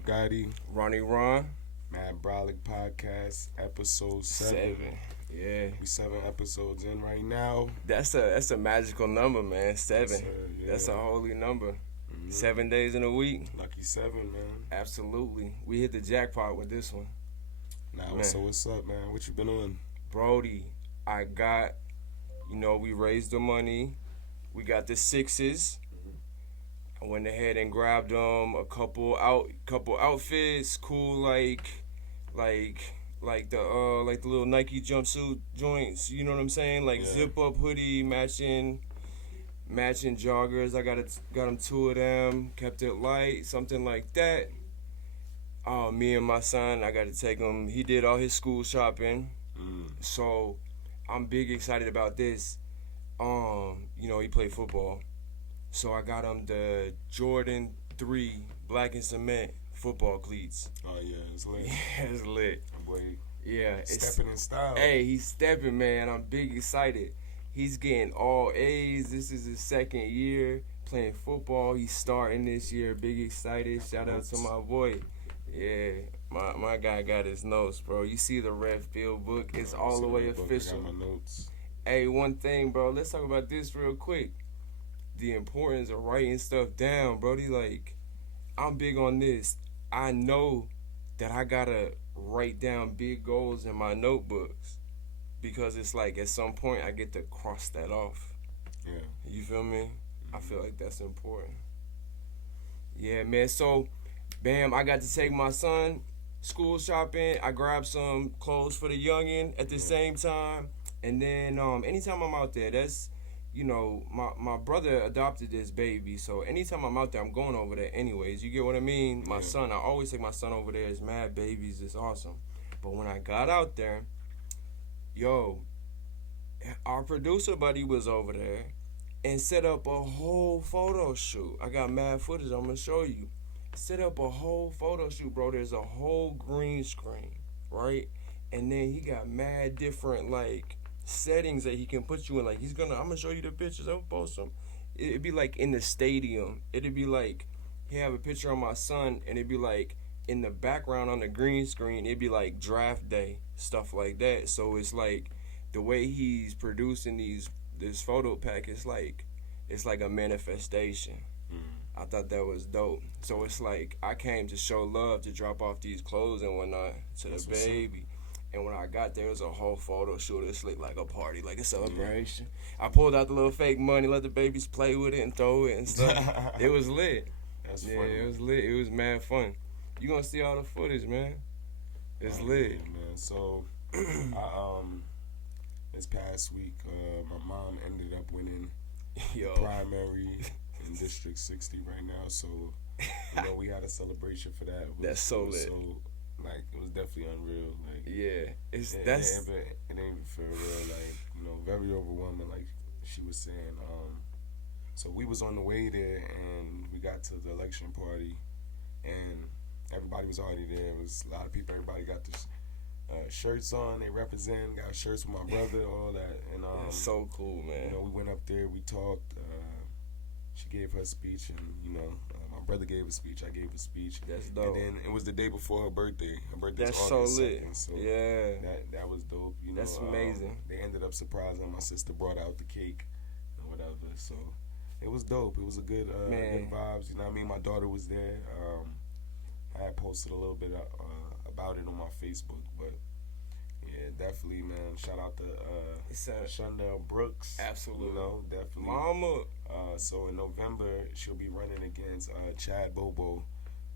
Tuff Gotti, Ronnie Ron. Mad Brolic Podcast, episode 7. 7. Yeah. We 7 episodes in right now. That's a magical number, man. 7. Yeah. That's a holy number. Mhm. 7 days in a week. Lucky 7, man. Absolutely. We hit the jackpot with this one. Now, Man. so what's up, man? What you been on? Brody, I got, we raised the money. We got the 6s. I went ahead and grabbed a couple outfits, cool like the little Nike jumpsuit joints. You know what I'm saying? Like zip up hoodie, matching joggers. I got them 2 of them. Kept it light, something like that. Me and my son, I got to take him. He did all his school shopping, so I'm big excited about this. He played football. So I got him the Jordan 3 black and cement football cleats. Oh, yeah, it's lit. Yeah, it's lit. Boy, yeah, stepping in style. Hey, he's stepping, man. I'm big excited. He's getting all A's. This is his 2nd year playing football. He's starting this year. Big excited. Shout out to my boy. Yeah, my guy got his notes, bro. You see the red field book. It's all the way official. I got my notes. Hey, one thing, bro. Let's talk about this real quick. The importance of writing stuff down, Brody. Like, I'm big on this. I know that I gotta write down big goals in my notebooks because it's like at some point I get to cross that off. Yeah. You feel me? I feel like that's important. Yeah, man. So, bam, I got to take my son school shopping. I grabbed some clothes for the youngin' at the same time. And then anytime I'm out there, that's my brother adopted this baby, so anytime I'm out there, I'm going over there anyways. You get what I mean? My son, I always take my son over there. It's mad babies. It's awesome. But when I got out there, our producer buddy was over there and set up a whole photo shoot. I got mad footage I'm going to show you. Set up a whole photo shoot, bro. There's a whole green screen, right? And then he got mad different, settings that he can put you in. Like, I'm gonna show you the pictures. I'll post them. It'd be like in the stadium. It'd be like he have a picture of my son, and it'd be like in the background on the green screen. It'd be like draft day, stuff like that. So it's like the way he's producing this photo pack. It's like a manifestation. I thought that was dope. So it's like I came to show love, to drop off these clothes and whatnot to the baby. And when I got there, it was a whole photo shoot. It's like a party, like a celebration. I pulled out the little fake money, let the babies play with it and throw it and stuff. It was lit. That's funny. It was lit. It was mad fun. You gonna see all the footage, man. It's lit. Yeah, man. So, this past week, my mom ended up winning primary in District 60 right now. So, we had a celebration for that. That's so lit. It was definitely unreal. It ain't for real. Very overwhelming. Like she was saying. So we was on the way there, and we got to the election party, and everybody was already there. It was a lot of people. Everybody got this shirts on. They represent. Got shirts with my brother, all that. And it's so cool, man. We went up there. We talked. She gave her speech, and my brother gave a speech. I gave a speech. That's dope. And then it was the day before her birthday. Her birthday's That's August so lit. 2nd, so yeah. That was dope. That's amazing. They ended up surprising. My sister brought out the cake and whatever. So it was dope. It was a good vibes. You know what I mean? My daughter was there. I had posted a little bit about it on my Facebook, but yeah, definitely, man. Shout out to Shondell Brooks. Absolutely. Definitely. Mama. So in November, she'll be running against Chad Bobo,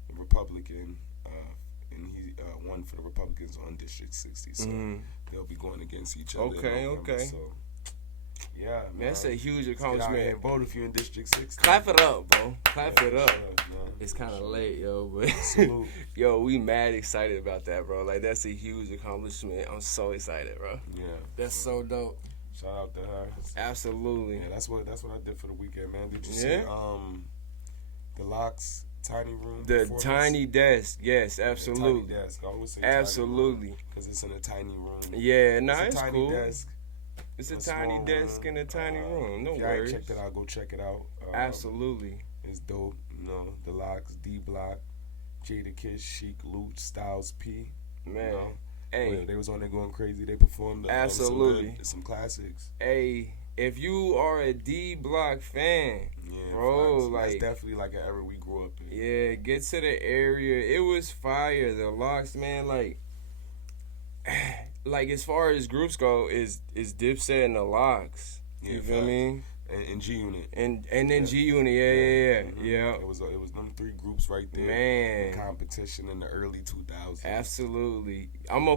the Republican, and he won for the Republicans on District 60. So they'll be going against each other. Okay. So, yeah, man. That's a huge Get out accomplishment. here and vote if you're in District 60. Clap it up, bro. Clap it up. Sure, It's kind of late, yo, but Salute. we mad excited about that, bro. Like, that's a huge accomplishment. I'm so excited, bro. Yeah. That's so dope. Shout out to her. Absolutely. Yeah, that's what I did for the weekend, man. Did you see the Locks tiny room? The tiny desk, yes, absolutely. The tiny desk. I always say absolutely. Because it's in a tiny room. Yeah, it's it's cool. Desk. It's a tiny desk in a tiny room. No worries. Check that out. Go check it out. Absolutely. It's dope. The Locks, D Block, Jada Kiss, Chic, Luch, Styles P. Man. You know? Hey. They was on there going crazy. They performed Absolutely. some classics. Hey, if you are a D Block fan, Yeah, bro, facts. like That's definitely like an era we grew up in. yeah, get to the area. It was fire. The Locks, man, like as far as groups go, is Dipset and the Locks. You feel facts. me? And G Unit. And then G Unit, yeah. Mm-hmm. It was them three groups right there. Man. In competition in the early 2000s. Absolutely. I'm gonna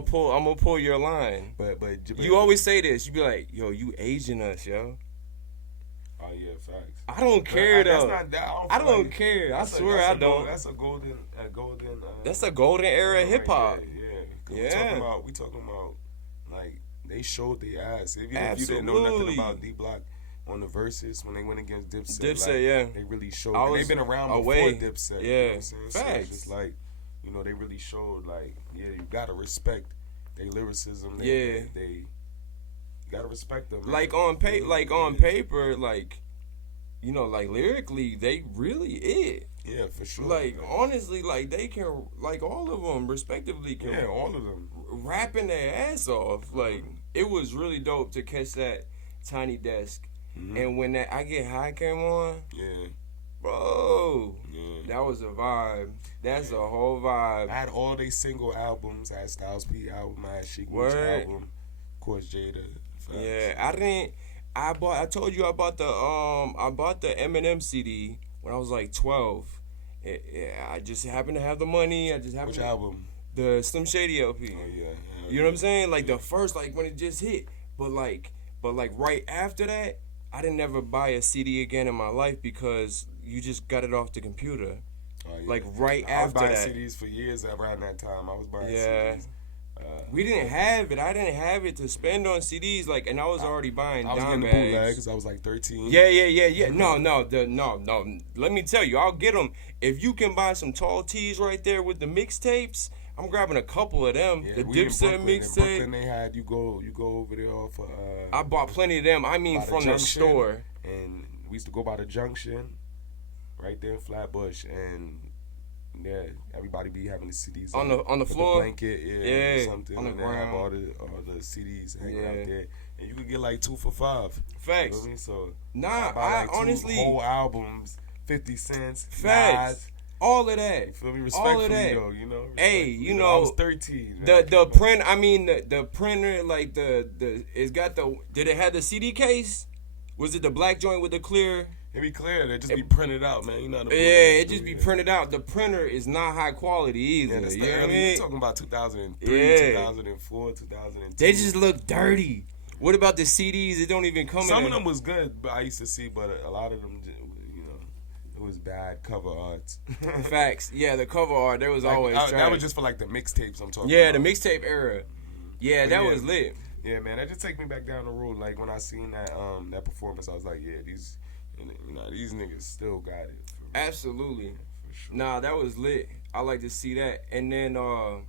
pull your line. But you always say this. You be like, yo, you aging us, yo. Oh yeah, facts. I don't care though. I don't care. I swear I don't. That's a golden. That's a golden era hip hop. Yeah. We talking about like they showed their ass. Even if you didn't know nothing about D Block on the verses when they went against Dipset, yeah, they really showed. They've been around before Dipset. Yeah, you know what I'm saying? Facts. So it's just like, you know, they really showed like, yeah, you gotta respect their lyricism. They you gotta respect them. Man. Like on paper, like, you know, like lyrically, they really it. Yeah, for sure. Like honestly, like they can, like all of them respectively can. Yeah, all of them rapping their ass off. Like it was really dope to catch that Tiny Desk. Mm-hmm. And when that I Get High came on, bro, that was a vibe. That's a whole vibe. I had all they single albums. I had Styles P album. I had Chic Luch album. Of course, Jada. Facts. Yeah, I told you I bought the Eminem CD when I was like 12. I just happened to have the money. Which album? The Slim Shady LP. Oh yeah. You know what I'm saying? Like the first, like when it just hit. But like right after that, I didn't ever buy a CD again in my life because you just got it off the computer. Oh, yeah. Like right after that. I was buying CDs for years around that time. I was buying CDs. We didn't have it. I didn't have it to spend on CDs. Like, and I was already buying dime bags. I was getting bootlegs. I was like 13. Yeah. No. Let me tell you, I'll get them. If you can buy some tall tees right there with the mixtapes, I'm grabbing a couple of them. Yeah, the Dipset mixtape. In Brooklyn, they had you go over there off. I bought plenty of them. I mean, from the store. And we used to go by the Junction, right there in Flatbush, and yeah, everybody be having the CDs on the floor, the blanket, something on the ground. Have all the CDs hanging out there, and you could get like 2 for $5. Facts. You know what I mean? So I honestly whole albums, 50 cents. Facts. Nas, all of that. You feel me? Respectfully, all of that. Though, you know. Hey, you know, I was 13. Man. The print. I mean, the printer, like the it's got the. Did it have the CD case? Was it the black joint with the clear? It be clear. It just be printed out, man. You know. It just be printed out. The printer is not high quality either. Yeah, that's you know what I mean? We're talking about 2003, 2004, 2002. They just look dirty. What about the CDs? It don't even come. Some of them was good, but I used to see, but a lot of them, you know, it was bad cover art. Facts. Yeah, the cover art. There was always trash. That was just for like the mixtapes. I'm talking. Yeah, about. The mixtape era. Yeah, that was lit. Yeah, man, that just take me back down the road. Like when I seen that performance, I was like, yeah, these niggas still got it. Absolutely. Yeah, for sure. Nah, that was lit. I like to see that. And then, who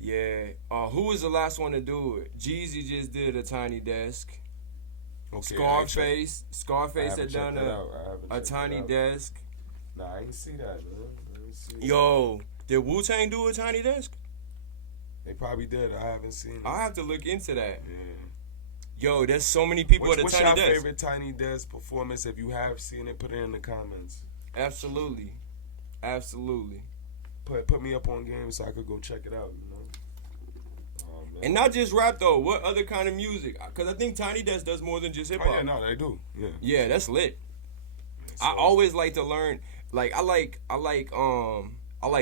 was the last one to do it? Jeezy just did a Tiny Desk. Okay, Scarface had done a Tiny Desk. Nah, I didn't see that, man. Yo, did Wu-Tang do a Tiny Desk? They probably did. I haven't seen it. I have to look into that. Yeah. Yo, there's so many people at a Tiny Desk. What's your favorite Tiny Desk performance? If you have seen it, put it in the comments. Absolutely. Put me up on game so I could go check it out, you know? And not just rap, though. What other kind of music? Because I think Tiny Desk does more than just hip-hop. Oh, yeah, no, they do. Yeah. Yeah, that's lit. Yeah, so, I always like to learn. Like, I like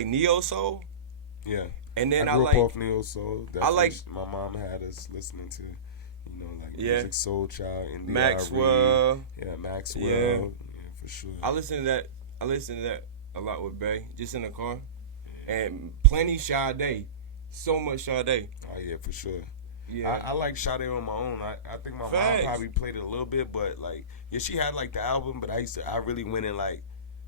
Neo Soul. Yeah. And then I grew up off Neo Soul. Definitely, my mom had us listening to, you know, like Music Soul Child, Maxwell. Yeah, Maxwell. Yeah, for sure. I listen to that a lot with Bay, just in the car. Yeah. And plenty Sade. So much Sade. Oh yeah, for sure. Yeah. I like Sade on my own. I think my mom probably played it a little bit, but like, yeah, she had like the album, but I really went and like,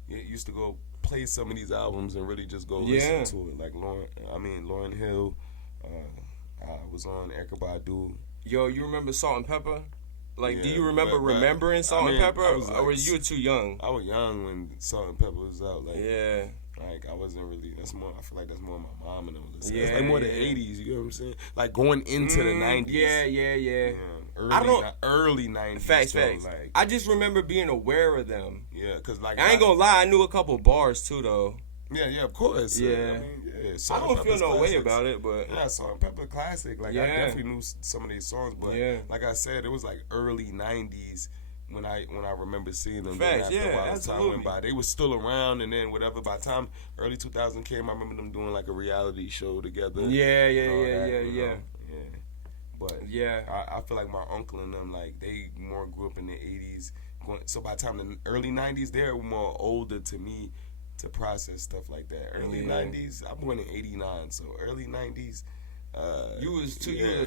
used to go play some of these albums and really just go listen to it. Like Lauryn Hill, I was on Erykah Badu. Yo, you remember Salt and Pepper? Like, do you remembering Salt and Pepper? Or was you too young? I was young when Salt and Pepper was out. Like, yeah. like I wasn't really. That's more. I feel like that's more my mom and them. Listen. Yeah, It's like more the yeah. '80s. You know what I'm saying? Like going into the '90s. Yeah. Early '90s. Facts. Like, I just remember being aware of them. yeah, cause like I ain't gonna lie, I knew a couple bars too though. Yeah, of course. Yeah. I mean, yeah. I don't feel no way about it, but yeah, Salt and Pepper classic. Like I definitely knew some of these songs, but like I said, it was like early '90s when I remember seeing them. Facts, then after a while, absolutely. time went by, they was still around, and then whatever. By the time early 2000 came, I remember them doing like a reality show together. Yeah. But I feel like my uncle and them, like they more grew up in the '80s. So by the time the early '90s, they're more older to me to process stuff like that. Early '90s, I'm born in '89, so early '90s. You was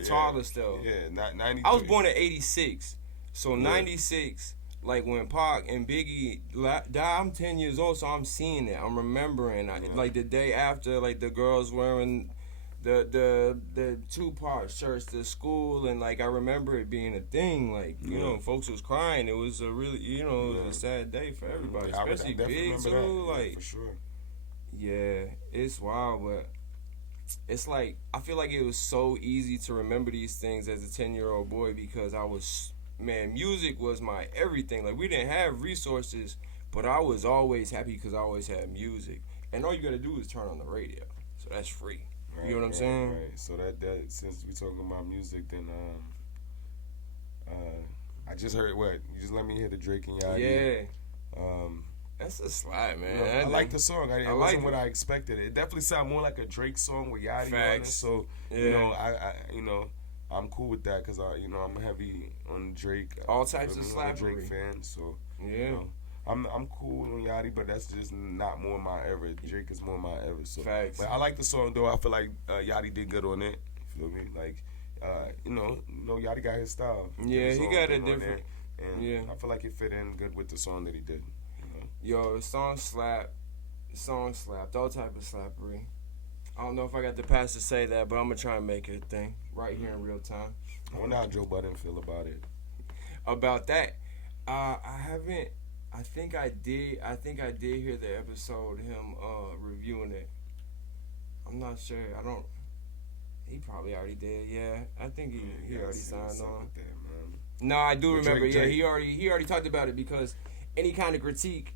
toddler still. Yeah, not 93. I was born in '86, so '96. Like when Pac and Biggie died, I'm 10 years old, so I'm seeing it. I'm remembering. Like the day after, like the girls wearing the Tupac shirts to school, and like I remember it being a thing. Like you know, folks was crying. It was a really it was a sad day for everybody, especially Big too. Like for sure. Yeah, it's wild, but it's like I feel like it was so easy to remember these things as a 10-year-old boy because music was my everything. Like we didn't have resources, but I was always happy because I always had music, and all you gotta do is turn on the radio, so that's free. You know what I'm saying? Right. So that since we talking about music, then I just heard what you just let me hear the Drake and Yachty. Yeah. That's a slide, man. You know, I like the song. It wasn't what it. I expected. It definitely sounded more like a Drake song with Yachty on it. So you know, I'm cool with that because I'm heavy on Drake. All types of I'm a Drake slappery. fan. So Yeah. you know, I'm cool on Yachty, but that's just not more my era. Drake is more my era. So, Facts. but I like the song though. I feel like Yachty did good on it. You feel me? Like, Yachty got his style. Yeah, His he song got a on there, different. and I feel like it fit in good with the song that he did. Yo, the song slapped. All type of slappery. I don't know if I got the pass to say that, but I'm gonna try and make it a thing right here in real time. I wonder how Joe Budden feel about it. About that, I haven't. I think I did hear the episode him reviewing it. I'm not sure. I don't. He probably already did. Yeah, I think he already signed on. No, I do remember. Drake. Yeah, he already talked about it because any kind of critique,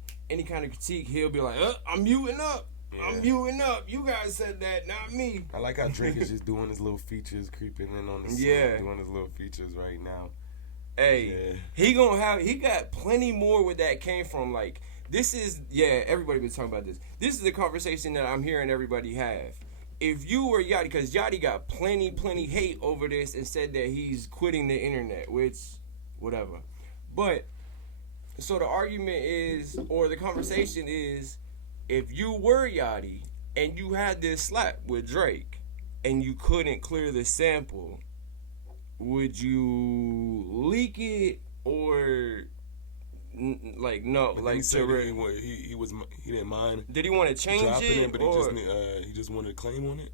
he'll be like, I'm muting up. Yeah. I'm muting up. You guys said that, not me. I like how Drake is just doing his little features, creeping in on the song, doing his little features right now. Hey, he got plenty more where that came from. Like, this is, everybody been talking about this. This is the conversation that I'm hearing everybody have. If you were Yachty, because Yachty got plenty hate over this and said that he's quitting the internet, which, whatever. But, so the argument is, or the conversation is, if you were Yachty and you had this slap with Drake and you couldn't clear the sample, would you leak it or like no? But like he said he didn't mind. Did he want to change it? But he just wanted to claim on it.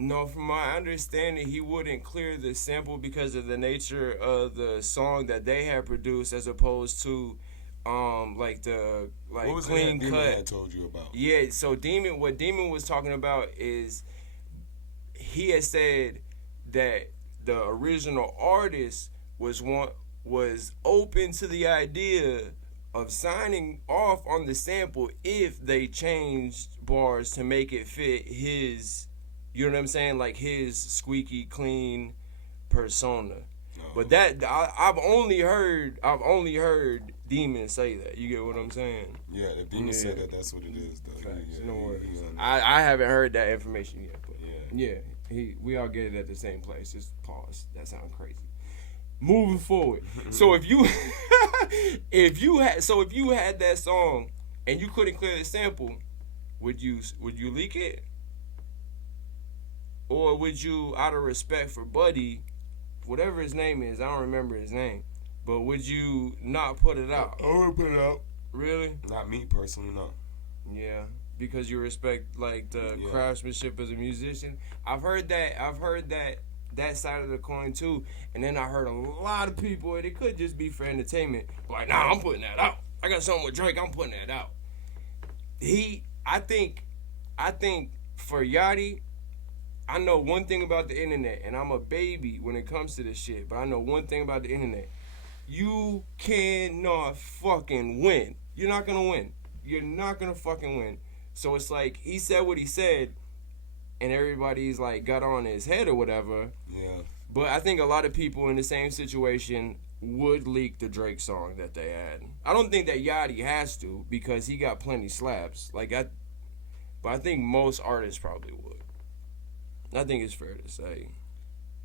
No, from my understanding, he wouldn't clear the sample because of the nature of the song that they had produced, as opposed to what was clean Demon cut. Had told you about? Yeah, so what Demon was talking about is he had said that the original artist was open to the idea of signing off on the sample if they changed bars to make it fit his, you know what I'm saying, like his squeaky clean persona. But that I've only heard Demon say that. You get what I'm saying? Yeah, if Demon said that, that's what it is, though. No worries. I haven't heard that information yet, but we all get it at the same place. Just pause. That sounds crazy. Moving forward. So if you had that song and you couldn't clear the sample, would you leak it? Or would you, out of respect for Buddy, whatever his name is, I don't remember his name, but would you not put it out? I would put it out. Really? Not me personally, no. Yeah, because you respect like the craftsmanship as a musician. I've heard that side of the coin too, and then I heard a lot of people, and it could just be for entertainment, like, nah, I'm putting that out. I got something with Drake, I'm putting that out. I think for Yachty, I know one thing about the internet, and I'm a baby when it comes to this shit, but I know one thing about the internet. You cannot fucking win. You're not gonna win. You're not gonna fucking win. So it's like, he said what he said, and everybody's like got on his head or whatever. Yeah. But I think a lot of people in the same situation would leak the Drake song that they had. I don't think that Yachty has to, because he got plenty slaps. But I think most artists probably would. I think it's fair to say.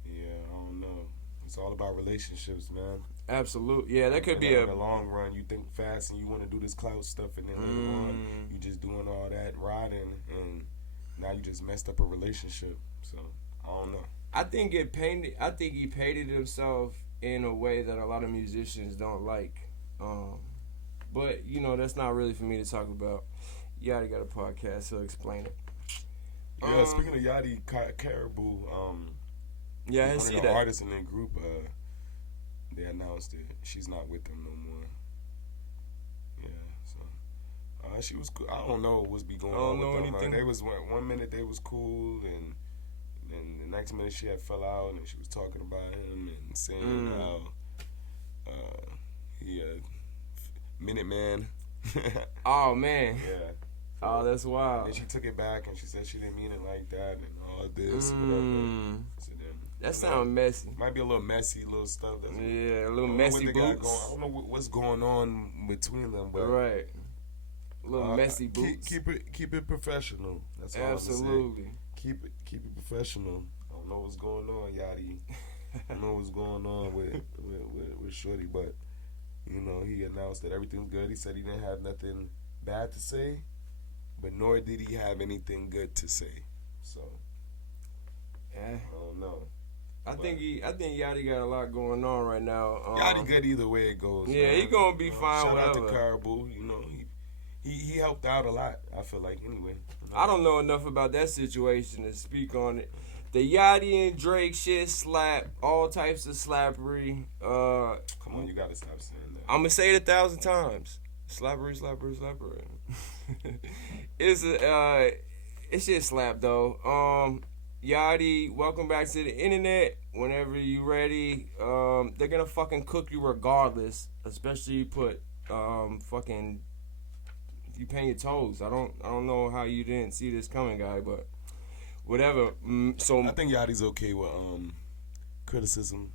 Yeah, I don't know. It's all about relationships, man. Absolutely. Yeah, that could be in the long run, you think fast and you want to do this clout stuff, and then later on, you just doing all that riding, and now you just messed up a relationship. So, I don't know. I think he painted himself in a way that a lot of musicians don't like. But, you know, that's not really for me to talk about. Yachty got a podcast, he'll explain it. Yeah, speaking of Yachty, Caribou, yeah, I one see of the that. artists in that group, they announced that she's not with them no more. Yeah, so she was cool. I don't know what's be going on with them. They was one minute they was cool, and then the next minute she had fell out, and she was talking about him and saying how he a minute man. Oh man. Yeah. Oh, that's wild. And she took it back, and she said she didn't mean it like that, and all this, whatever. So then, that sounds messy. Might be a little messy, little stuff. Yeah, a little messy boots. I don't know what's going on between them, but right. A little messy boots. Keep it professional. That's all. Absolutely. Keep it professional. I don't know what's going on, Yachty. I don't know what's going on with Shorty, but you know, he announced that everything's good. He said he didn't have nothing bad to say, but nor did he have anything good to say. So, I don't know. I think Yachty got a lot going on right now. Yachty good either way it goes. Yeah, man. he gonna be fine. Shout whatever. out to Caribou. You know, he helped out a lot. I feel like anyway. I don't know enough about that situation to speak on it. The Yachty and Drake shit slap, all types of slappery. Come on, you gotta stop saying that. I'm gonna say it 1,000 times. Slappery. It's just slap though. Yachty, welcome back to the internet. Whenever you ready, they're gonna fucking cook you regardless. Especially you put fucking, you paint your toes. I don't know how you didn't see this coming, guy, but whatever. So I think Yachty's okay with criticism.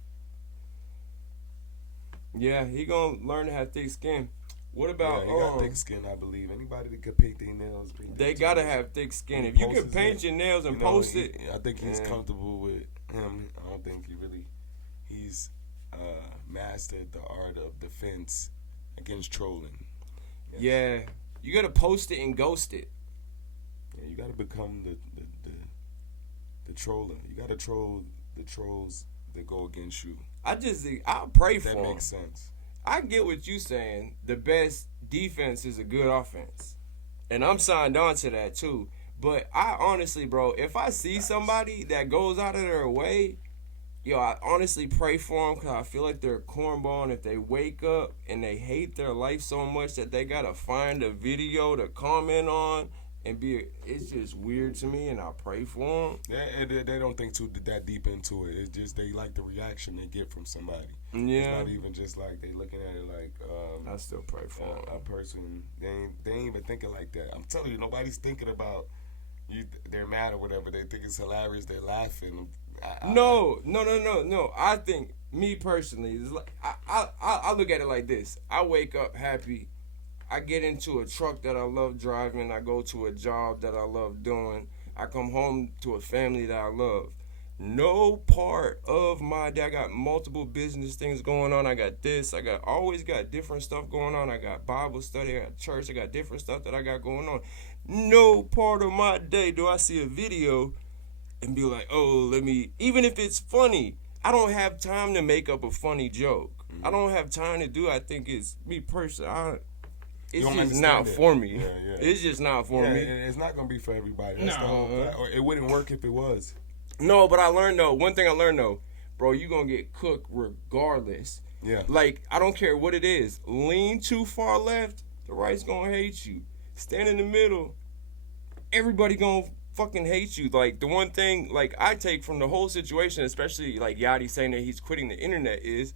Yeah, he gonna learn to have thick skin. What about he got thick skin, I believe. Anybody that could paint their nails, they gotta have thick skin. If you can paint your nails and post it, I think he's comfortable with him. I don't think he's mastered the art of defense against trolling. Yes. Yeah, you gotta post it and ghost it. Yeah, you gotta become the troller. You gotta troll the trolls that go against you. I pray for that him. Makes sense. I get what you saying. The best defense is a good offense. And I'm signed on to that too. But I honestly, bro, if I see somebody that goes out of their way, I honestly pray for them, because I feel like they're a cornball, and if they wake up and they hate their life so much that they got to find a video to comment on and it's just weird to me, and I pray for them. Yeah, they don't think that deep into it. It's just they like the reaction they get from somebody. Yeah. It's not even just like they looking at it like I still pray for them. A person. They ain't even thinking like that. I'm telling you, nobody's thinking about you. They're mad or whatever. They think it's hilarious. They're laughing. No. I think, me personally, it's like, I look at it like this. I wake up happy. I get into a truck that I love driving. I go to a job that I love doing. I come home to a family that I love. No part of my day. I got multiple business things going on. I got this. Always got different stuff going on. I got Bible study. I got church. I got different stuff that I got going on. No part of my day do I see a video and be like, even if it's funny, I don't have time to make up a funny joke. Mm-hmm. I don't have time to do it. I think it's me personally. It's just not for me. Yeah. It's just not for me. It's not gonna be for everybody. That's or it wouldn't work if it was. No, but I learned though. One thing I learned though, bro, you gonna get cooked regardless. Yeah. Like, I don't care what it is. Lean too far left, the right's gonna hate you. Stand in the middle, everybody gonna fucking hate you. Like, the one thing, like, I take from the whole situation, especially, like, Yachty saying that he's quitting the internet, is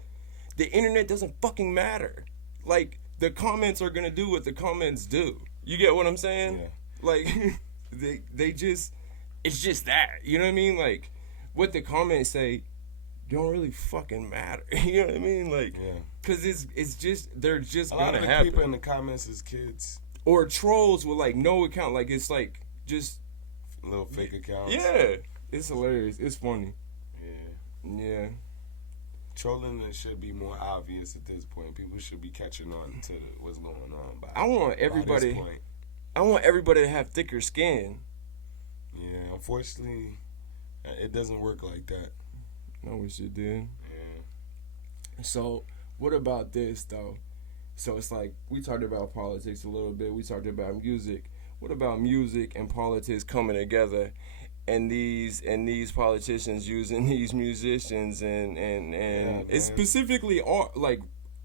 the internet doesn't fucking matter. Like, the comments are gonna do what the comments do. You get what I'm saying? Yeah. Like, they just, it's just that. You know what I mean? Like, what the comments say don't really fucking matter. You know what I mean? Like, Yeah. because it's just, they're just A gonna lot of the happen. people in the comments is kids. Or trolls with, like, no account. Like, it's like, just, Little fake accounts. yeah. It's hilarious. It's funny. Yeah. Yeah. Trolling should be more obvious at this point. People should be catching on to what's going on. I want everybody to have thicker skin. Yeah, unfortunately, it doesn't work like that. I wish it did. Yeah. So, what about this, though? So, it's like, we talked about politics a little bit. We talked about music. What about music and politics coming together? And these politicians using these musicians and it's specifically like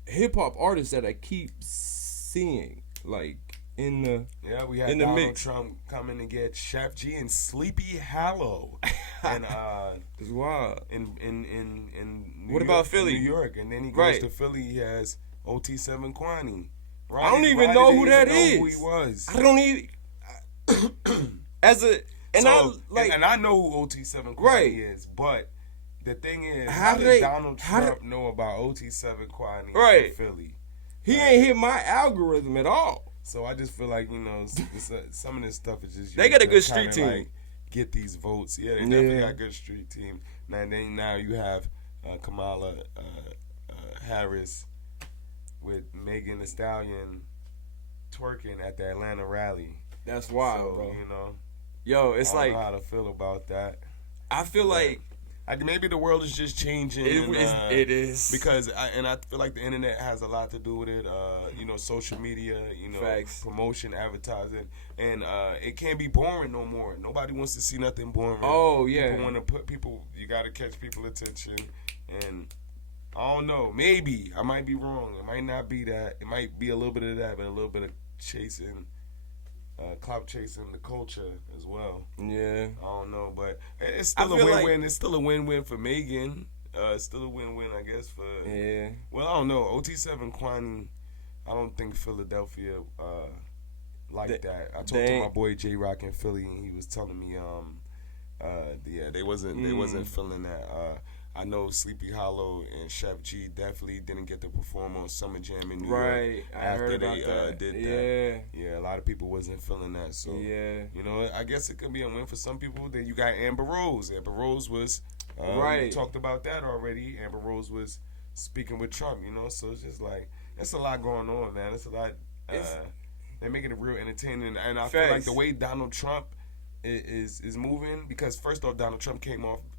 hip hop artists that I keep seeing like in the we had Donald Trump coming to get Chef G and Sleepy Hollow, and it's wild. In New what York, about Philly? New York, and then he goes to Philly. He has Ot7 Kwani. I don't even know who that is. Who he was? I don't even and I know who Ot7 Kwani is, but the thing is, how did Donald Trump know about Ot7 Kwani in Philly? He ain't hit my algorithm at all. So I just feel like, some of this stuff is just they got a good street team. Like, get these votes. Yeah, they definitely got a good street team. Now you have Kamala Harris with Megan Thee Stallion twerking at the Atlanta rally. That's wild, bro. Yo, it's I don't know how to feel about that. I feel like maybe the world is just changing. It is. Because I feel like the internet has a lot to do with it. Social media, Facts. Promotion, advertising. And it can't be boring no more. Nobody wants to see nothing boring. Oh, yeah. People want to you got to catch people's attention. And I don't know. Maybe. I might be wrong. It might not be that. It might be a little bit of that, but a little bit of chasing. Clout chasing the culture as well. Yeah. I don't know, but it's still a win-win. It's still a win-win for Megan. It's still a win-win, I guess, for... Yeah. Well, I don't know. Ot7 Kwani, I don't think Philadelphia like that. I talked to my boy J-Rock in Philly, and he was telling me, they wasn't feeling that. I know Sleepy Hollow and Chef G definitely didn't get to perform on Summer Jam in New York after they did that. Yeah, a lot of people wasn't feeling that. So, I guess it could be a win for some people. Then you got Amber Rose. Amber Rose was, we talked about that already. Amber Rose was speaking with Trump, so it's just like, there's a lot going on, man. It's a lot, they're making it real entertaining. And I feel like the way Donald Trump is moving, because first off, Donald Trump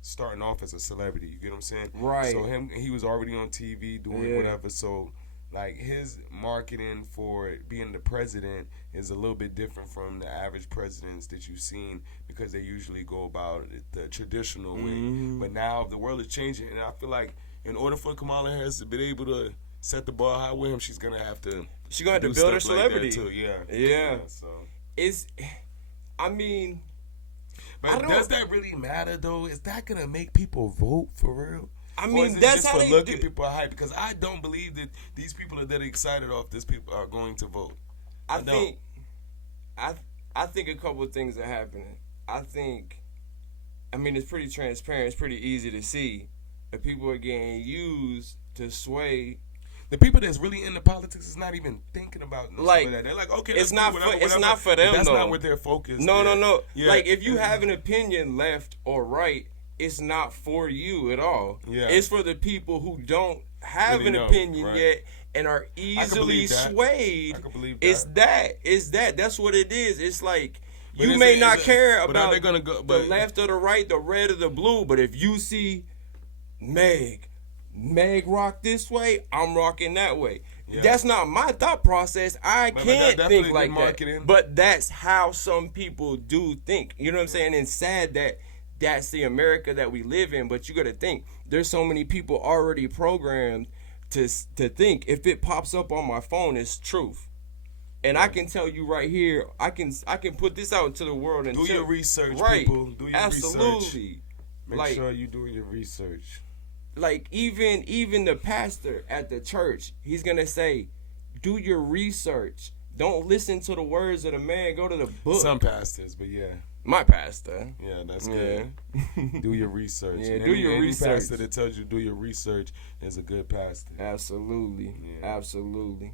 starting off as a celebrity. You get what I'm saying? Right. So he was already on TV doing whatever. So like his marketing for being the president is a little bit different from the average presidents that you've seen, because they usually go about it the traditional way. But now the world is changing, and I feel like in order for Kamala Harris to be able to set the bar high with him, she's gonna have to build her celebrity. Like too. Yeah. So But does that really matter, though? Is that going to make people vote for real? Or is it that's just how for they looking people hype? Because I don't believe that these people that are excited off this people are going to vote. I think a couple of things are happening. It's pretty transparent. It's pretty easy to see that people are getting used to sway. The people that's really into politics is not even thinking about that. They're like, okay, it's not for them. That's not not what they're focused. No. Yeah. Like, if you have an opinion, left or right, it's not for you at all. Yeah. It's for the people who don't have an opinion yet and are easily swayed. I can believe that. It's that. That's what it is. It's like, you may not care about the left or the right, the red or the blue, but if you see Meg rock this way, I'm rocking that way. Yeah. That's not my thought process. I can't think like that. But that's how some people do think. You know what I'm saying? And it's sad that that's the America that we live in. But you got to think, there's so many people already programmed to think if it pops up on my phone, it's truth. And I can tell you right here, I can put this out to the world and do tell, your research, right, people. Do your research. absolutely. Make Like, sure you do your research. like even the pastor at the church, he's gonna say, do your research. Don't listen to the words of the man. Go to the book. Some pastors, but yeah. My pastor. Yeah, that's good. Do your research. Yeah, do your research. Any pastor that tells you to do your research is a good pastor. Absolutely. Yeah. Absolutely.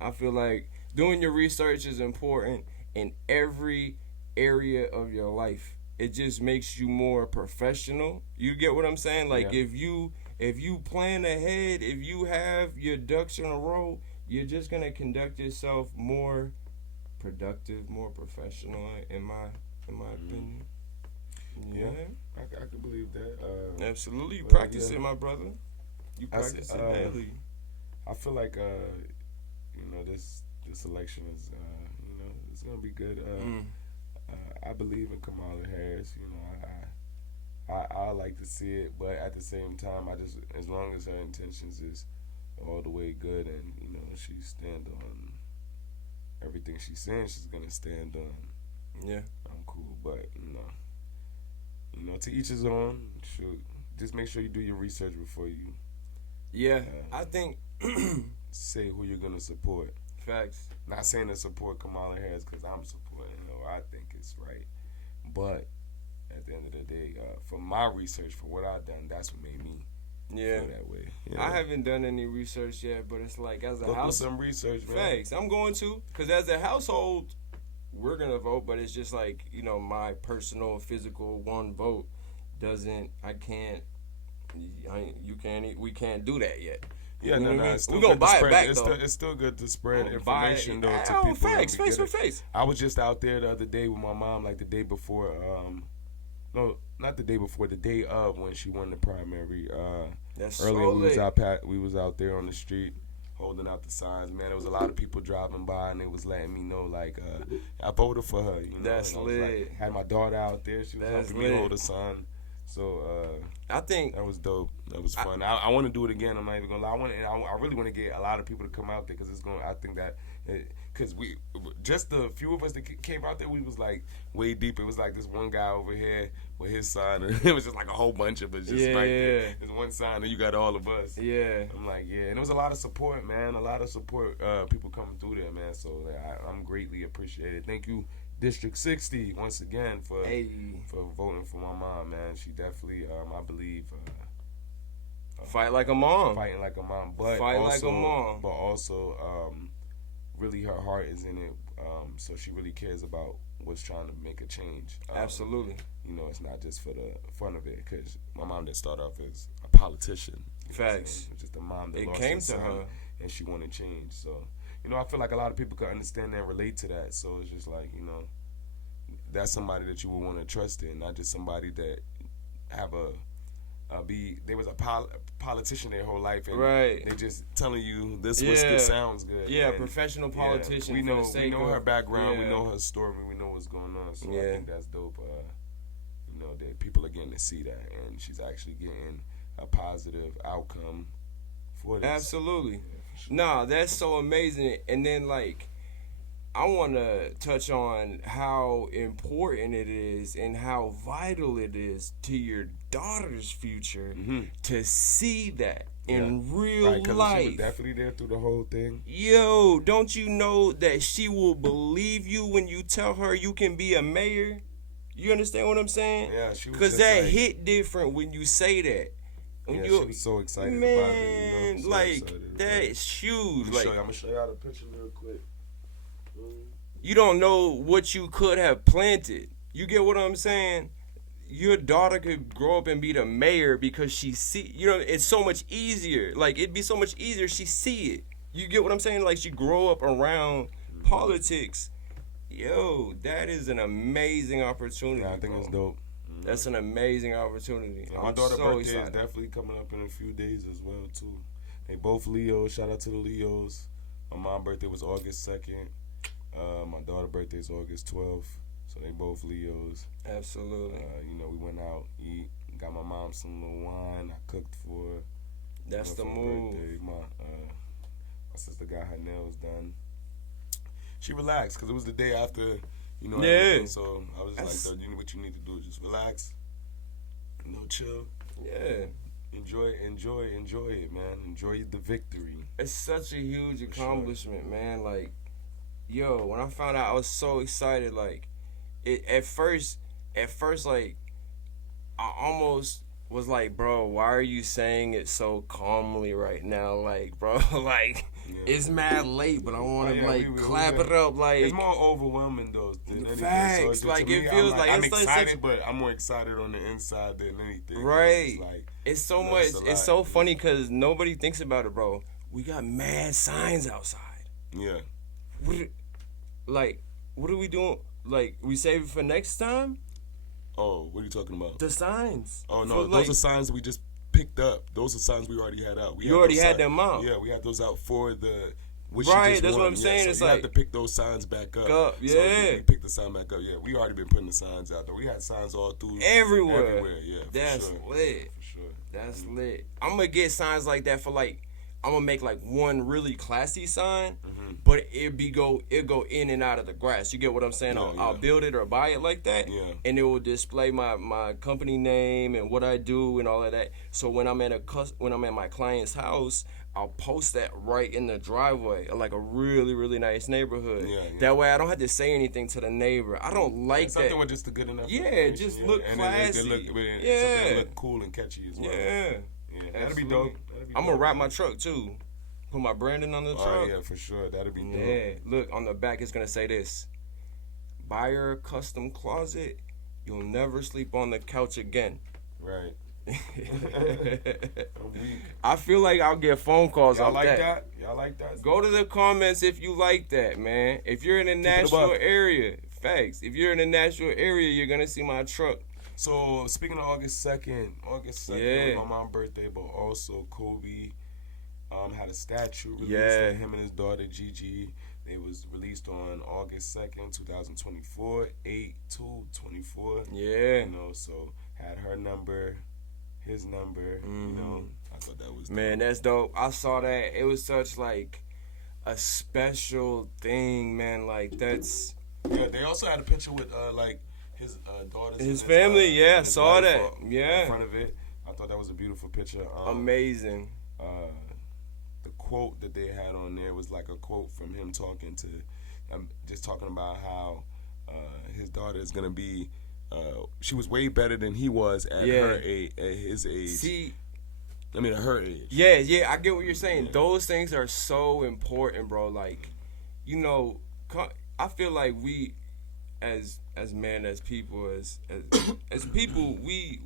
I feel like doing your research is important in every area of your life. It just makes you more professional. You get what I'm saying? Like, Yeah. if you plan ahead, if you have your ducks in a row, you're just gonna conduct yourself more productive, more professional, in my opinion. Yeah, I can believe that. Absolutely. You Well, practice yeah. it, my brother. You practice it daily. I feel like this election is it's gonna be good. I believe in Kamala Harris. I like to see it, but at the same time, I just, as long as her intentions is all the way good, and she stand on everything she's saying she's gonna stand on. Yeah, I'm cool, but to each his own. Shoot, just make sure you do your research before you. Yeah, I think say who you're gonna support. Facts. Not saying to support Kamala Harris because I'm supporting her. I think it's right, but at the end of the day, for my research, for what I've done, that's what made me feel that way. I haven't done any research yet, but it's like, as a Look house, for some research, man. Facts. I'm going to, because as a household, we're gonna vote, but it's just like, my personal physical one vote we can't do that yet. Yeah, You know no, what I mean? it's still We're gonna good to buy it spread. back, It's though. it's still good to spread Buy information it. though to Oh, people. facts, that face get to it. face. I was just out there the other day with my mom, like the day before. No, not the day before. The day of, when she won the primary. That's Earlier so we was out there on the street holding out the signs. Man, there was a lot of people driving by and they was letting me know, like, I voted for her. That's and I was lit. like, had my daughter out there. She was That's helping me lit. hold the sign. So I think that was dope. That was fun. I want to do it again. I'm not even gonna lie. I really want to get a lot of people to come out there because I think that because we just the few of us that came out there, we was like way deep. It was like this one guy over here with his sign, and it was just like a whole bunch of us just right there. There's one sign, and you got all of us. Yeah. I'm like, yeah, and there was a lot of support, man. A lot of support, people coming through there, man. So I'm greatly appreciated. Thank you, District 60, once again for voting for my mom, man. She definitely, I believe, fight like a mom. Fighting like a mom, but Fight also, like a mom. But also, really, her heart is in it. So she really cares about what's trying to make a change. Absolutely. It's not just for the fun of it, because my mom didn't start off as a politician. Facts. Just a mom that It lost came her to son, her. and she wanted change. So, I feel like a lot of people can understand and relate to that. So it's just like, that's somebody that you would want to trust in, not just somebody that have they was a politician their whole life, and right. they just telling you this sounds good. Yeah, and professional politician. we know her background, we Yeah. know her story, we know what's going on. So I Yeah. think that's dope. That people are getting to see that, and she's actually getting a positive outcome for this. Absolutely. Yeah, for sure. Nah, that's so amazing. And then, like, I want to touch on how important it is and how vital it is to your daughter's future to see that in real right, 'cause life. she was definitely there through the whole thing. Yo, don't you know that she will believe you when you tell her you can be a mayor? You understand what I'm saying? Yeah, she was Because just that like, hit different when you say that. When she was so excited about it. So like, excited. that's huge. I'm Like, gonna show y'all the picture real quick. you don't know what you could have planted. You get what I'm saying? Your daughter could grow up and be the mayor because she see, it's so much easier. Like, it'd be so much easier she see it. You get what I'm saying? Like, she grow up around politics. Yo, that is an amazing opportunity. Yeah, I think it's dope. That's an amazing opportunity. My I'm daughter's so birthday excited. is definitely coming up in a few days as well too. They both Leos. Shout out to the Leos. My mom's birthday was August 2nd. My daughter's birthday is August 12th. So they both Leos. Absolutely. We went out, eat, got my mom some little wine. I cooked for her. That's the for her move. birthday. My sister got her nails done. she relaxed because it was the day after, you know. Yeah. Everything. So I was That's- like, you know what you need to do, just relax, you know, chill, Yeah. enjoy it, man. Enjoy the victory. It's such a huge For accomplishment, man. Like, yo, when I found out, I was so excited. Like, it at first, like, I almost was like, bro, why are you saying it so calmly right now? Like, bro, like, Yeah. it's mad late, but I want to like we clap it up. Like, it's more overwhelming though than anything. Facts. So Like, to it me, feels I'm like- I'm it's like excited, such- but I'm more excited on the inside than anything. Right. It's like, it's so you know, much. it's a It's lot. so funny because nobody thinks about it, bro. We got mad signs outside. yeah. What are we doing? Like, we save it for next time? Oh, what are you talking about? The signs. Oh no, For, those like- are signs we just picked up. Those are signs we already had out. You already those had signs- them out. Yeah, we had those out for the. Which Right, she just that's what won. I'm saying. Yeah, so It's you like- have to pick those signs back up. So yeah. we picked the sign back up. Yeah, we already been putting the signs out there. We had signs all through Everywhere. Yeah, for That's sure. lit. For sure. That's lit. I'm gonna get signs like that for like. I'm gonna make like one really classy sign, Mm-hmm. but it go in and out of the grass. You get what I'm saying? Yeah, I'll yeah. build it or buy it like that, Yeah. and it will display my company name and what I do and all of that. So when I'm at my client's house, I'll post that right in the driveway, like a really really nice neighborhood. Yeah, yeah. That way I don't have to say anything to the neighbor. I don't like Something that. with just a good enough. Yeah, information, just yeah. look and classy. Something Yeah. that look cool and catchy as well. Yeah. Yeah, that'd be Absolutely. dope. That'd be I'm gonna dope. wrap my truck too. Put my branding on the truck. Oh yeah, for sure. That'd be dope. Yeah, look on the back. It's gonna say this: Buyer custom closet. You'll never sleep on the couch again. Right. I'm weak. I feel like I'll get phone calls Y'all off like that. that? Y'all like that? Go to the comments if you like that, man. If you're in the it Nashville above. area, facts. If you're in the Nashville area, you're gonna see my truck. So speaking of August 2nd Yeah. was my mom's birthday, but also Kobe had a statue released Yeah. of him and his daughter Gigi. It was released on August 2nd, 2024, 8/2/24. Yeah. You know, so had her number, his number, you know. I thought that was Man, dope. that's dope. I saw that. It was such like a special thing, man. Like that's Yeah, they also had a picture with like his daughters and his family. Yeah, I and his saw wife, that. in Yeah, front of it. I thought that was a beautiful picture. amazing. The quote that they had on there was like a quote from him talking to, just talking about how his daughter is gonna be. She was way better than he was at Yeah. her age, at his age. See, I mean, at her age. yeah, I get what you're saying. Yeah. Those things are so important, bro. Like, you know, I feel like we, as men, as people, as people, we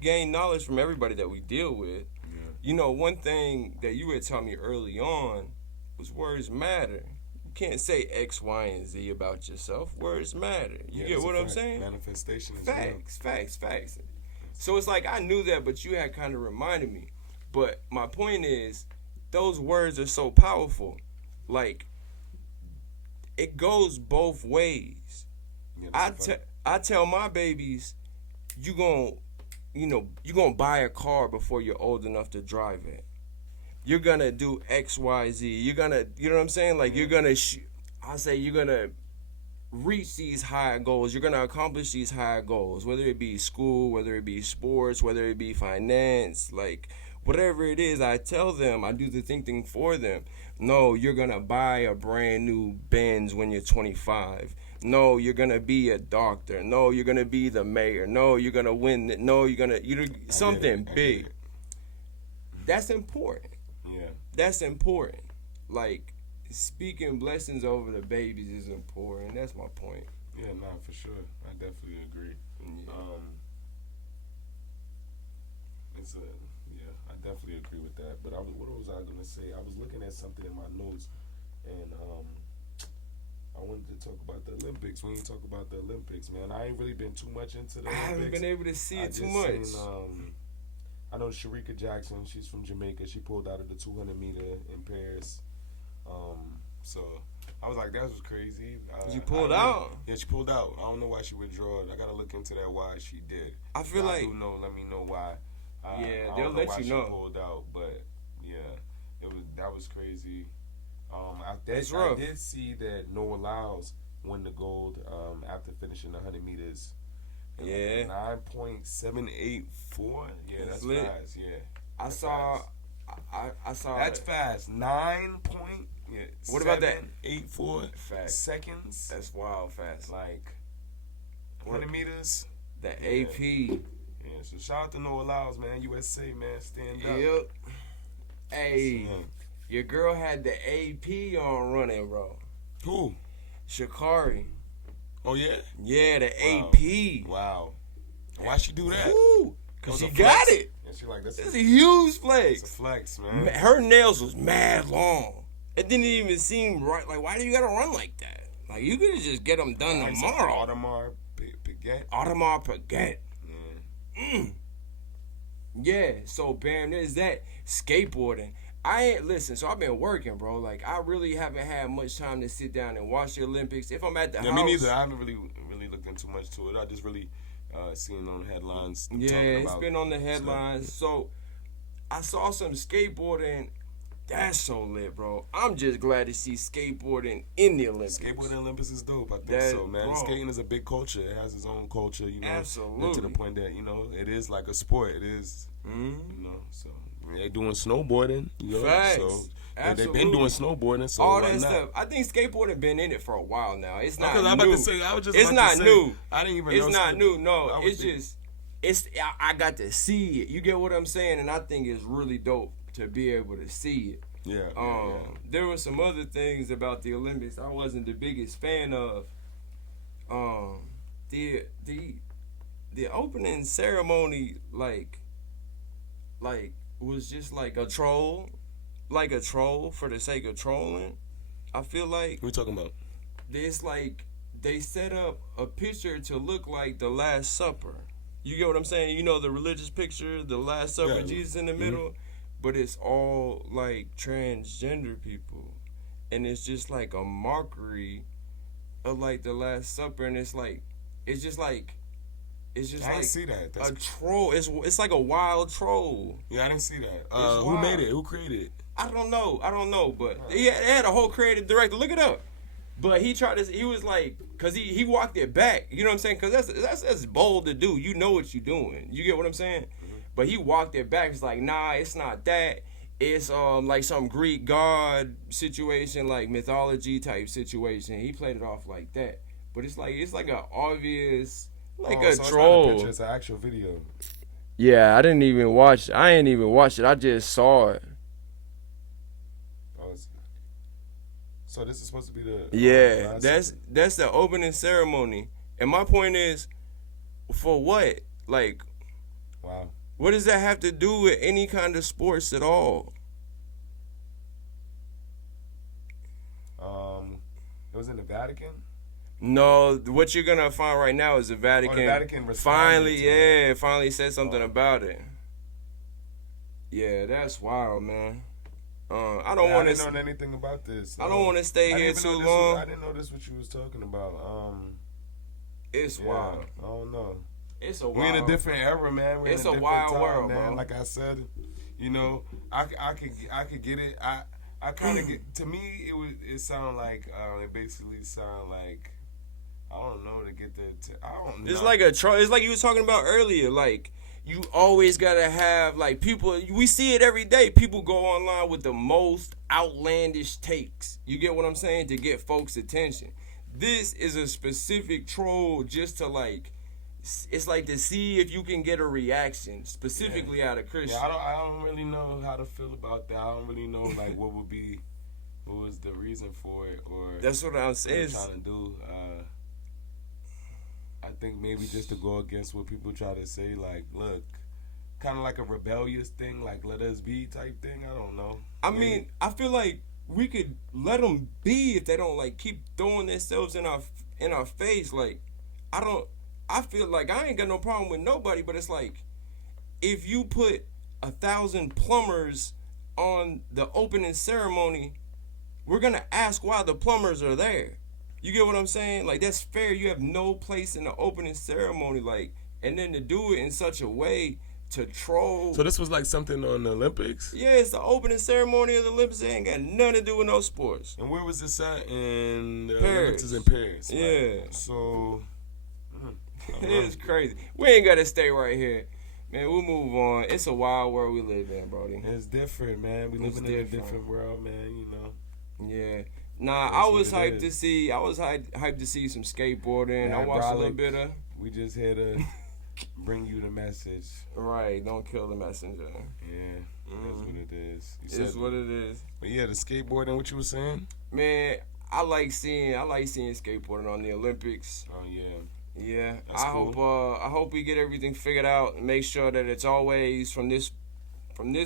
gain knowledge from everybody that we deal with. Yeah. You know, one thing that you had taught me early on was words matter. You can't say X, Y, and Z about yourself. Words matter. You Yeah, get it's a what I'm fact. saying? Manifestation is real. Facts. So it's like I knew that, but you had kind of reminded me. But my point is, those words are so powerful. Like, it goes both ways. Yeah, that's a fact. I tell my babies, you gonna buy a car before you're old enough to drive it. You're gonna do X, Y, Z. You're gonna, you know what I'm saying? Like, you're gonna, you're gonna reach these high goals. You're gonna accomplish these high goals, whether it be school, whether it be sports, whether it be finance, like whatever it is. I tell them, I do the thinking for them. No, you're gonna buy a brand new Benz when you're 25. No, you're gonna be a doctor. No, you're gonna be the mayor. No, you're gonna win. No, you're something I get big. it. That's important. Yeah. That's important. Like, speaking blessings over the babies is important. That's my point. Yeah, nah, for sure. I definitely agree. Yeah. I definitely agree with that. But what was I gonna say? I was looking at something in my notes, and I wanted to talk about the Olympics. When you talk about the Olympics, man, I ain't really been too much into the I Olympics. haven't been able to see I it too just much. seen, I know Sharika Jackson. She's from Jamaica. She pulled out of the 200 meter in Paris. So I was like, that was crazy. She pulled I out? Yeah, she pulled out. I don't know why she withdrew. I gotta look into that why she did. I feel Y'all like do know. Let me know why. Yeah, I they'll don't let why you she know. Pulled out, but yeah, that was crazy. It's rough. I did see that Noah Lyles won the gold after finishing the 100 meters. Yeah. 9.784. Yeah, that's lit. fast. Yeah. I saw. I saw. That's fast. 9 point. Yeah. What about that? 84 Fast. seconds. That's wild fast. Like 100 meters. The AP. Yeah. So shout out to Noah Lyles, man. USA, man. Stand up. Yep. Hey, your girl had the AP on running, bro. Who? Sha'Carri. Oh yeah. Yeah, the Wow. AP. Wow. Why she do that? Ooh, cause It she was a got flex. it. And she like It's that's a huge it's a flex. flex, man. Her nails was mad long. It didn't even seem right. Like, why do you gotta run like that? Like, you could just get them done tomorrow. Audemars Piguet. Audemars Piguet. Yeah. Yeah, so bam, there's that. Skateboarding. I ain't listen, so I've been working, bro. Like, I really haven't had much time to sit down and watch the Olympics. If I'm at the house. Me neither. I haven't really looked into much to it. I just really seen on headlines. Yeah, talking it's about been on the headlines. So I saw some skateboarding. That's so lit, bro. I'm just glad to see skateboarding in the Olympics. Skateboarding Olympics is dope. I think so, man. Bro. Skating is a big culture. It has its own culture, you know. Absolutely. To the point that, you know, it is like a sport. It is, Mm-hmm. you know, so they're doing snowboarding, you know. Facts. So they've Absolutely. been doing snowboarding, so All why that not? stuff. I think skateboarding been in it for a while now. It's not Because new. I'm about to say, I was just It's about not to say, new. I didn't even It's know. not new. No, I would it's think- just, it's. I got to see it. You get what I'm saying? And I think it's really dope to be able to see it. Yeah. There were some other things about the Olympics I wasn't the biggest fan of. The opening ceremony like was just like a troll for the sake of trolling. I feel like What are we talking about? it's like they set up a picture to look like the Last Supper. You get what I'm saying? You know the religious picture, the Last Supper, Yeah. Jesus in the middle, but it's all like transgender people, and it's just like a mockery of like the Last Supper, and it's just I like didn't see that. a troll. It's like a wild troll. Yeah, I didn't see that. It's Who wild. made it? Who created it? I don't know, but they had a whole creative director. Look it up. But he was like, cause he walked it back. You know what I'm saying? Cause that's bold to do. You know what you're doing. You get what I'm saying? But he walked it back. It's like, nah, it's not that. It's like some Greek god situation, like mythology type situation. He played it off like that. But it's like an obvious, like a so it's not troll. picture, it's an actual video. Yeah, I ain't even watch it. I just saw it. So this is supposed to be the Yeah, last- that's the opening ceremony. And my point is, for what? Like, wow. what does that have to do with any kind of sports at all? It was in the Vatican. No, what you're gonna find right now is the Vatican. Vatican responded to it. finally said something about it. Yeah, that's wild, man. I don't want I didn't to. know anything about this. I don't want to stay here too long. I didn't know this what you was talking about. It's wild. I don't know. It's a wild. We're in a different era, man. It's in a different wild time, world, man. bro. Like I said, you know, I could get it. I kind of get. To me, it sound like it basically sound like I don't know to get the. I don't know. It's like a troll. It's like you was talking about earlier. Like, you always gotta have like people. We see it every day. People go online with the most outlandish takes. You get what I'm saying? To get folks' attention. This is a specific troll just to like. It's like to see if you can get a reaction specifically out of Christians. Yeah, I don't really know how to feel about that. I don't really know like what was the reason for it or That's what I'm saying. what they're trying to do. I think maybe just to go against what people try to say, like, look, kind of like a rebellious thing, like let us be type thing. I don't know. I mean, I feel like we could let them be if they don't like keep throwing themselves in our face. Like, I feel like I ain't got no problem with nobody, but it's like if you put 1,000 plumbers on the opening ceremony, we're gonna ask why the plumbers are there. You get what I'm saying? Like, that's fair. You have no place in the opening ceremony, like, and then to do it in such a way to troll. So this was like something on the Olympics? Yeah, it's the opening ceremony of the Olympics. It ain't got nothing to do with no sports. And where was this at? In the Paris. Olympics is in Paris. Yeah. Right? So It is crazy. We ain't gotta stay right here. Man, we'll move on. It's a wild world we live in, Brody. It's different, man. We living in a different world, man, you know. Yeah. Nah, I was hyped to see. I was hyped to see some skateboarding. I watched a little bit of. We just here to bring you the message. Right, don't kill the messenger. Yeah, that's what it is. It's what it is. But yeah, the skateboarding. What you were saying? Man, I like seeing skateboarding on the Olympics. Oh yeah. Yeah, That's cool. I hope we get everything figured out and make sure that it's always from this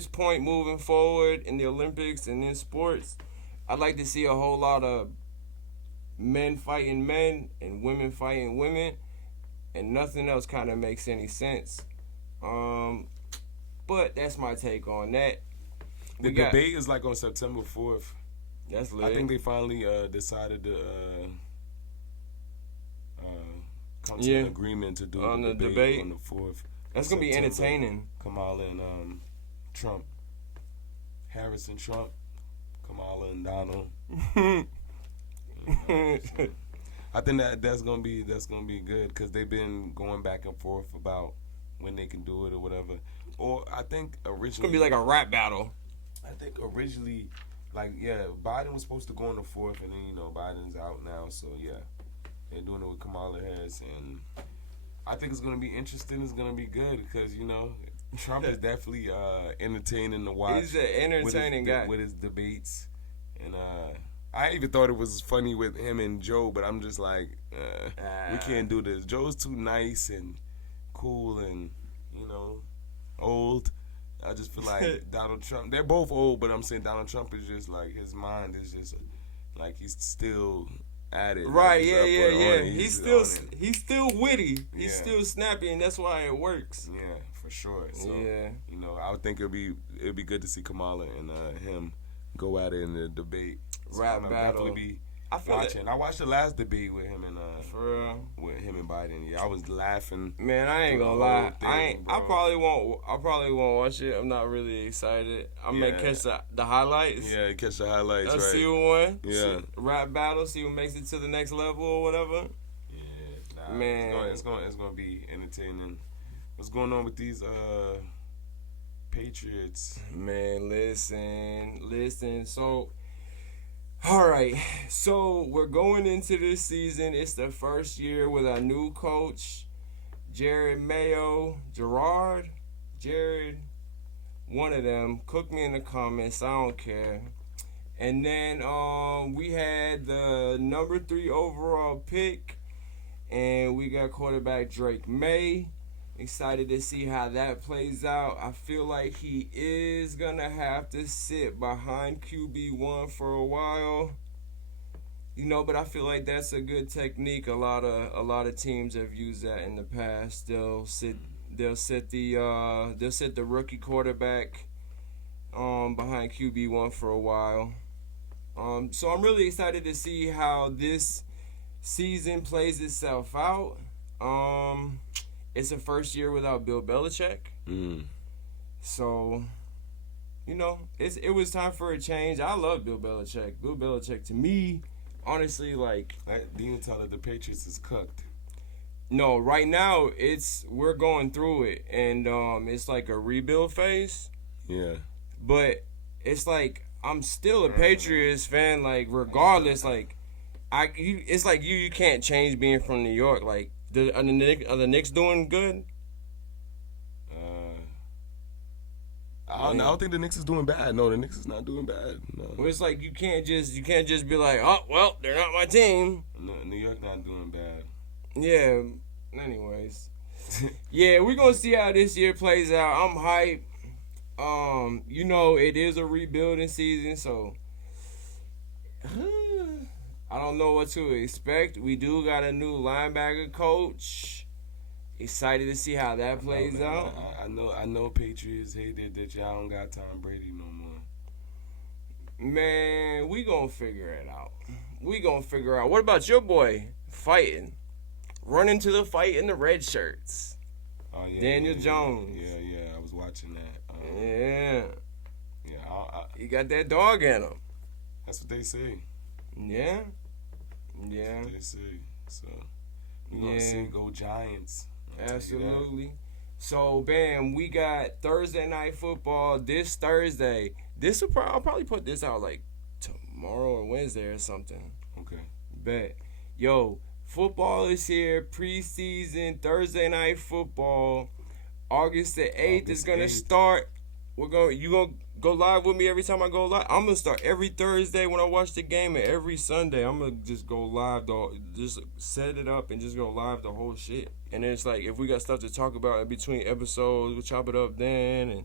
point moving forward in the Olympics and in sports. I'd like to see a whole lot of men fighting men and women fighting women, and nothing else kind of makes any sense. But that's my take on that. The debate is like on September 4th. That's lit. I think they finally decided to come to an agreement to do the debate on the 4th. That's going to be entertaining. Kamala and Trump. Harris and Trump. Kamala and Donald. I think that's gonna be good because they've been going back and forth about when they can do it or whatever. Or I think originally it's gonna be like a rap battle. I think originally, Biden was supposed to go on the 4th, and then Biden's out now, so yeah, they're doing it with Kamala Harris, and I think it's gonna be interesting. It's gonna be good because Trump is definitely entertaining to watch. He's an entertaining guy with his debates, and I even thought it was funny with him and Joe, but I'm just like, we can't do this. Joe's too nice and cool and old. I just feel like Donald Trump. They're both old, but I'm saying Donald Trump is just like his mind is just like he's still at it. Right? Like yeah. He's still witty. He's still snappy, and that's why it works. Yeah, for sure. So, yeah. I would think it'd be good to see Kamala and him go at it in the debate. So Rap battle. Definitely be watching. I watched the last debate with him and with him and Biden. Yeah, I was laughing. Man, I ain't gonna lie. I probably won't watch it. I'm not really excited. I may catch the highlights. Yeah, catch the highlights. I'll right. see who won. Yeah. Rap battle. See who makes it to the next level or whatever. Yeah. Man, it's gonna be entertaining. What's going on with these Patriots? Man, listen. So. All right, so we're going into this season. It's the first year with our new coach, Jared, one of them. Cook me in the comments. I don't care. And then we had the number 3 overall pick, and we got quarterback Drake May. Excited to see how that plays out. I feel like he is gonna have to sit behind QB1 for a while, but I feel like that's a good technique. A lot of teams have used that in the past. They'll sit the rookie quarterback behind QB1 for a while. So I'm really excited to see how this season plays itself out. It's the first year without Bill Belichick. So, it was time for a change. I love Bill Belichick. Bill Belichick, to me, honestly, like... Do you tell that the Patriots is cooked? No, right now, we're going through it. And it's like a rebuild phase. Yeah. But it's like, I'm still a Patriots fan, like, regardless. Like, it's like you can't change being from New York, like... Are the Knicks doing good? I don't think the Knicks is doing bad. No, the Knicks is not doing bad. No. Well, it's like you can't just be like, oh well, they're not my team. No, New York not doing bad. Yeah. Anyways, yeah, we're gonna see how this year plays out. I'm hyped. It is a rebuilding season, so. I don't know what to expect. We do got a new linebacker coach. Excited to see how that plays out. I know Patriots hated that y'all don't got Tom Brady no more. Man, we gonna figure it out. What about your boy fighting? Running to the fight in the red shirts. Oh, yeah, Daniel Jones. Yeah. watching that. Yeah. Yeah, He got that dog in him. that's what they say. Yeah. Yeah. That's what they say. So we're gonna see go Giants. Absolutely. So, bam, we got Thursday night football this Thursday. I'll probably put this out like tomorrow or Wednesday or something. Okay. Bet. Yo, football is here. Preseason Thursday night football. August the 8th is gonna start. You gonna go live with me every time I go live? I'm gonna start every Thursday when I watch the game, and every Sunday I'm gonna just go live. Just set it up and just go live the whole shit. And then it's like if we got stuff to talk about in between episodes, we'll chop it up then. And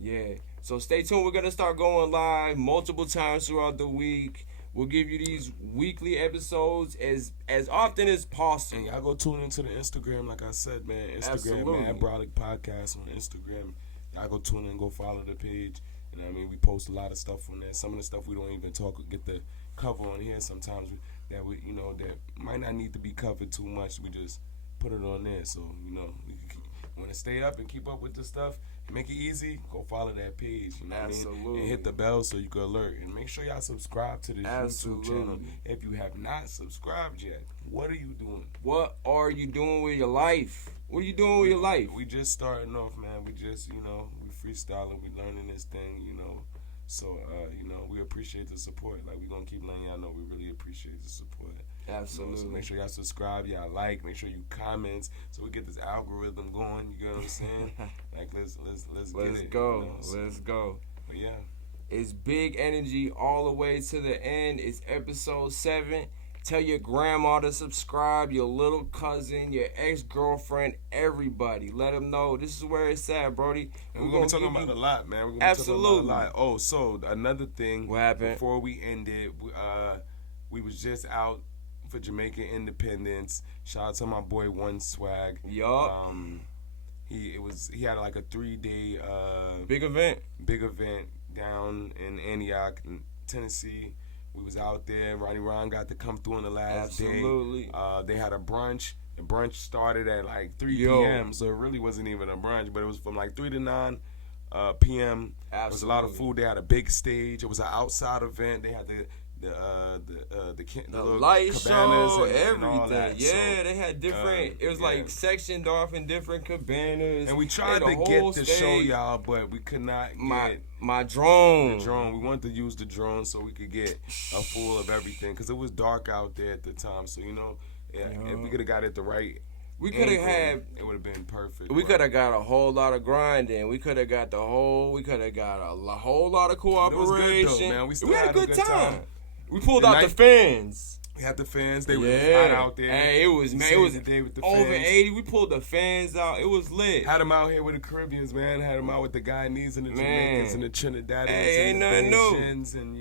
yeah, so stay tuned. We're gonna start going live multiple times throughout the week. We'll give you these weekly episodes as often as possible. And y'all go tune into the Instagram, like I said, man. Instagram, Absolutely. man, Brolic Podcast on Instagram. Y'all go tune in and go follow the page. You know what I mean? We post a lot of stuff on there. Some of the stuff we don't even get the cover on here sometimes that might not need to be covered too much. We just put it on there. So, you want to stay up and keep up with the stuff, make it easy, go follow that page. You know what I mean? And hit the bell so you can alert. And make sure y'all subscribe to this YouTube channel. If you have not subscribed yet, what are you doing? What are you doing with your life? What are you doing with your life? We just starting off, man. We just, we freestyling, we learning this thing, So, we appreciate the support. Like, we're going to keep letting y'all know we really appreciate the support. Absolutely. So make sure y'all subscribe, y'all like, make sure you comment so we get this algorithm going. You get what I'm saying? Like, let's get it. Let's go. Let's go. But yeah. It's big energy all the way to the end. It's episode 7. Tell your grandma to subscribe, your little cousin, your ex-girlfriend, everybody. Let them know this is where it's at, Brody. We're going to be talking about a lot, man. We're going to be talking about a lot. Oh, so another thing. What happened? Before we end it, we was just out for Jamaican Independence. Shout out to my boy One Swag. Yup. He had like a 3-day big event down in Antioch, Tennessee. We was out there. Ron got to come through on the last day. Absolutely. They had a brunch. The brunch started at like 3 p.m. So it really wasn't even a brunch, but it was from like 3 to 9 p.m. Absolutely. It was a lot of food. They had a big stage. It was an outside event. They had the light show, and everything. all that. Yeah, they had different. It was like sectioned off in different cabanas. And we tried to get the show, y'all, but we could not get my drone. The drone. We wanted to use the drone so we could get a full of everything because it was dark out there at the time. So if we could have got it the right. We could have had. It would have been perfect. We could have got a whole lot of grinding. We could have got a whole lot of cooperation. It was good though, man. We had a good time. We pulled out the fans. We had the fans. They were hot out there. Hey, it was with the over fans. 80. We pulled the fans out. It was lit. Had them out here with the Caribbeans, man. Had them out with the Guyanese and the Jamaicans and the Trinidadians ain't and the nothing Haitians and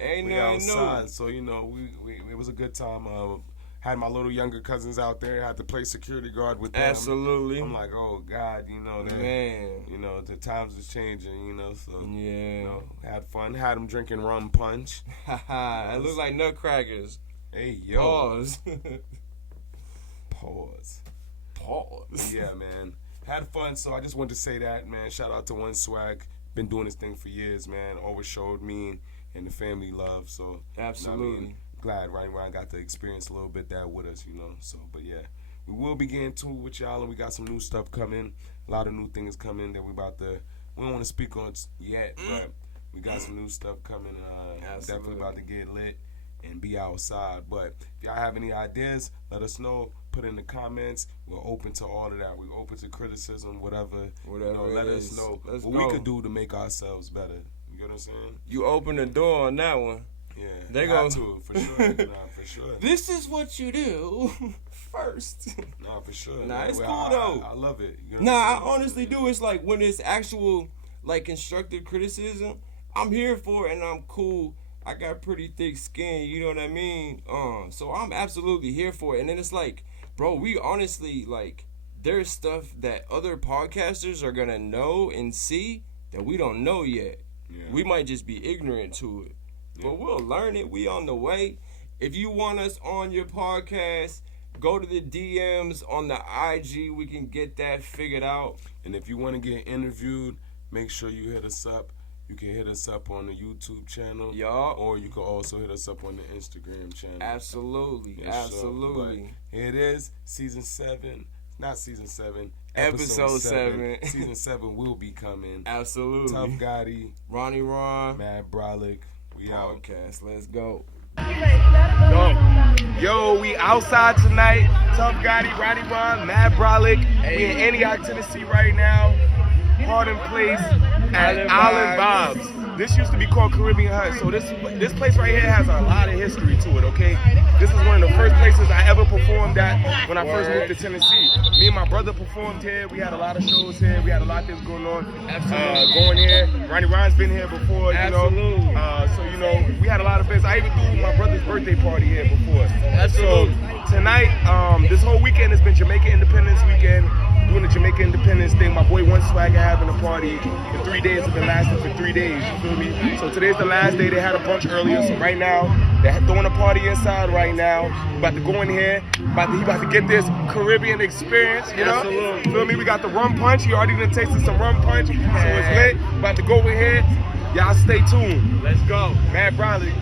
ain't we nothing outside. So it was a good time. Had my little younger cousins out there. Had to play security guard with them. Absolutely. I'm like, oh God, that, man. The times was changing. So had fun. Had them drinking rum punch. It looked like nutcrackers. Hey yo. Pause. Pause. Yeah, man. Had fun. So I just wanted to say that, man. Shout out to One Swag. Been doing this thing for years, man. Always showed me and the family love. So absolutely. Glad Ronnie got to experience a little bit that with us, So, but yeah, we will be getting to it with y'all, and we got some new stuff coming. A lot of new things coming that we don't want to speak on yet, but we got some new stuff coming. Definitely about to get lit and be outside. But if y'all have any ideas, let us know. Put in the comments. We're open to all of that. We're open to criticism, whatever. Let us know what we could do to make ourselves better. You know what I'm saying? You open the door on that one. Yeah, they go to for sure. For sure. This is what you do first. Nah, for sure. It's cool though. I love it. I honestly do. It's like when it's actual constructive criticism, I'm here for it and I'm cool. I got pretty thick skin, you know what I mean? So I'm absolutely here for it. And then it's like, bro, we honestly there's stuff that other podcasters are gonna know and see that we don't know yet. Yeah. We might just be ignorant to it. But we'll learn it. We on the way. If you want us on your podcast, Go to the DMs on the IG. We can get that figured out. And if you want to get interviewed, make sure you hit us up. You can hit us up on the YouTube channel. Yup. Or you can also hit us up on the Instagram channel. Absolutely. Yes, Absolutely. But here it is, season 7. Not season 7. Episode 7. Season 7 will be coming. Absolutely. Tuff Gotti. Ronnie Ron. Mad Brolic. We out. Podcast. Let's go. Yo, we outside tonight. Tuff Gotti, Ronnie Ron, Mad Brolic. We in Antioch, Tennessee right now. Hardin Place at Island Vibes. This used to be called Caribbean Hut. So this place right here has a lot of history to it, okay? This is one of the first places I ever performed at when I first moved to Tennessee. Me and my brother performed here. We had a lot of shows here. We had a lot of things going on. Going here. Ronnie Ron's been here before, you know. So, you know, we had a lot of events. I even threw my brother's birthday party here before. So tonight, this whole weekend has been Jamaica Independence Weekend. Doing the Jamaica Independence thing. My boy One Swagger having a party. The 3 days have been lasting for 3 days, you feel me? So today's the last day. They had a brunch earlier, so right now, they're throwing a party inside right now. About to go in here. He about to get this Caribbean experience, you know? Absolutely. Feel me? We got the rum punch. He already done tasted some rum punch, so it's lit. About to go in here. Y'all stay tuned. Let's go. Mad Brolic.